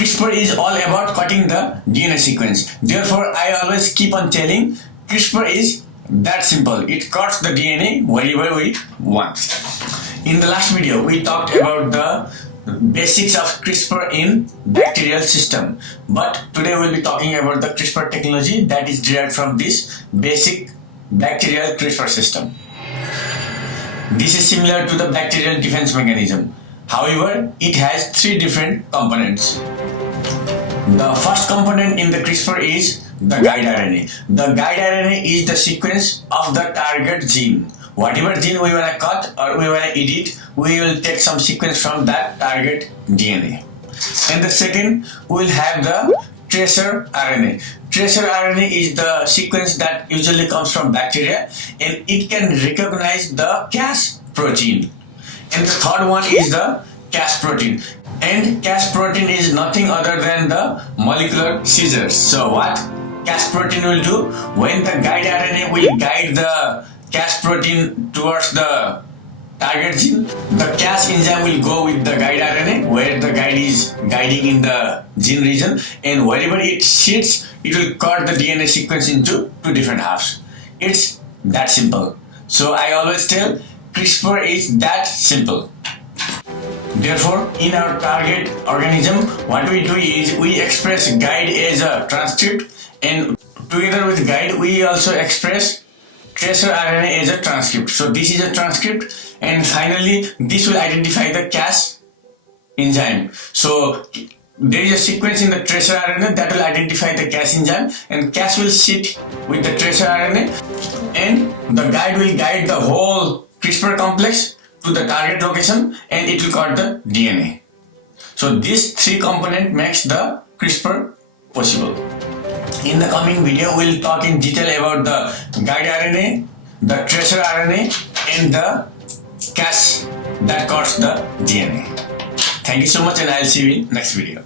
CRISPR is all about cutting the DNA sequence. Therefore, I always keep on telling CRISPR is that simple. It cuts the DNA wherever we want. In the last video, we talked about the basics of CRISPR in bacterial system. But today we'll be talking about the CRISPR technology that is derived from this basic bacterial CRISPR system. This is similar to the bacterial defense mechanism. However, it has three different components. The first component in the CRISPR is the guide RNA. The guide RNA is the sequence of the target gene. Whatever gene we want to cut or we want to edit, we will take some sequence from that target DNA. And the second, we will have the tracer RNA. Tracer RNA is the sequence that usually comes from bacteria, and it can recognize the Cas protein. And the third one is the Cas protein. And Cas protein is nothing other than the molecular scissors. So what Cas protein will do, when the guide RNA will guide the Cas protein towards the target gene, the Cas enzyme will go with the guide RNA where the guide is guiding in the gene region, and wherever it sits, it will cut the DNA sequence into two different halves. It's that simple. So I always tell CRISPR is that simple. Therefore, in our target organism, what we do is we express guide as a transcript, and together with guide, we also express tracer RNA as a transcript. So this is a transcript, and finally, this will identify the Cas enzyme. So there is a sequence in the tracer RNA that will identify the Cas enzyme, and Cas will sit with the tracer RNA, and the guide will guide the whole CRISPR complex to the target location, and it will cut the DNA. So this three component makes the CRISPR possible. In the coming video, we'll talk in detail about the guide RNA, the tracer RNA, and the Cas that cuts the DNA. Thank you so much, and I'll see you in next video.